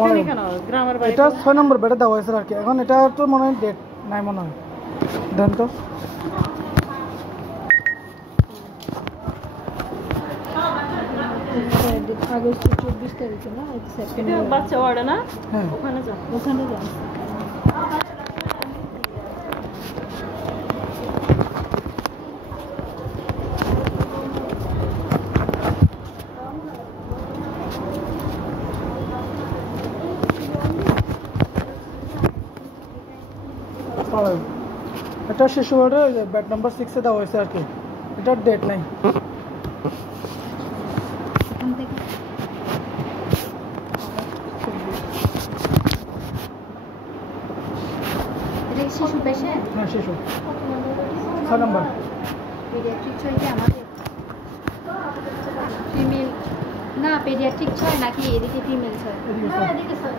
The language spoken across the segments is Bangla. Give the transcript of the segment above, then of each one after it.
এখানে কেন গ্রামের বাড়ি এটা 6 নম্বর বেডে দেওয়া হয়েছে আর কি এখন এটা তো মনে হয় ডেট নাই মনে হয় দেন তো আগস্ট 24 তারিখে না সেপ্টেম্বর বাচ্চা ওয়ার্ডে না ওখানে যান এটা শিশু ওয়ার্ডে বেড নাম্বার 6 এ দেওয়া হয়েছে আর কি এটার ডেট নাই শিশু পেশেন্ট হ্যাঁ শিশু 6 নম্বর পেডিয়াট্রিক ছয় কি আমাদের ফিমেল না পেডিয়াট্রিক ছয় নাকি এদিকে ফিমেল ছয় এদিকে ছয়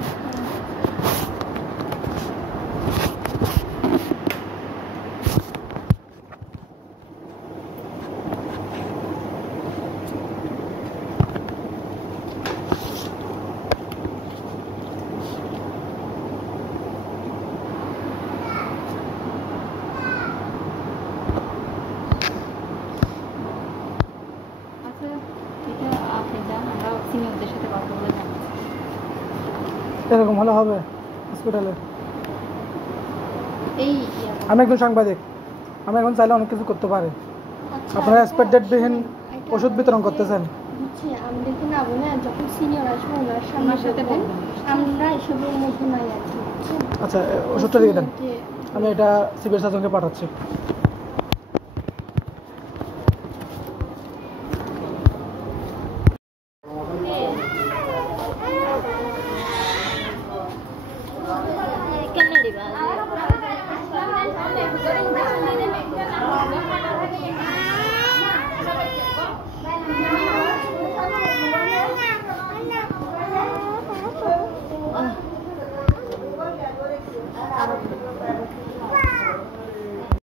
এরকম হলে হবে হসপিটালে আমি একজন সাংবাদিক আমি এখন চাইলে অনেক কিছু করতে পারি আপনারা এক্সপেক্টেড বিহীন ওষুধ বিতরণ করতেছেন আমরা কি না বলে যখন সিনিয়র আসবো ওনার সাথে বলবো আমরা এসবের মধ্যে নাই আছি আচ্ছা ওষুধটা দিয়ে দেন আমি এটা সিভিল সার্জনকে পাঠাচ্ছি